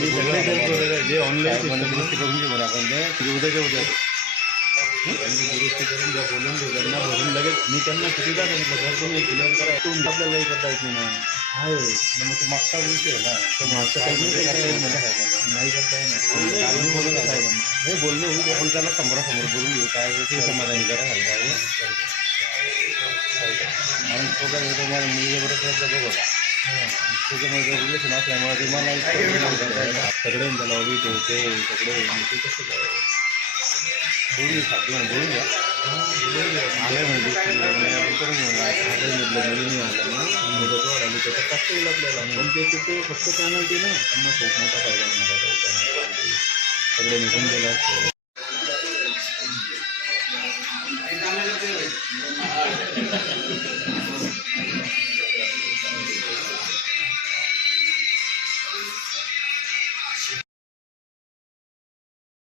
आम्ही सगळे करतो जे ऑनलाईन दुरुस्ती करून घेऊ बरं आपण ते उद्याच्या उद्या त्यांनी दुरुस्ती करून द्या, बोलून देऊ त्यांना, भरून लगेच. मी त्यांना कितीदा सांगितलं सर तुम्ही क्लिअर करा, तुम्ही आपल्यालाही करता येत नाही ना. आहे मग तो मागचा विषय आहे ना, तर मागचं काही नाही करता येत म्हणा, नाही करता येणार. काल मी बोलत साहेबांना हे बोलणं होऊ द्या. आपण त्याला समोरासमोर बोलून घेऊ काय ते समाधानी करा हलका आणि तो काय होतो मला मुलीबरोबर बघत त्याच्यामध्ये रिलेशन असल्यामुळे ते मला सगळे त्याला हवी ते सगळे ते कसं काय बोलून घ्या बोलून घ्या आलं म्हणजे करून मुलीने आलं ना मुदत वाढ आली त्याचा टाकता येईल आपल्याला. पण ते फक्त पॅनल्टी ना त्यांना खूप मोठा फायदा होणार आहे. सगळे निघून गेला असतो.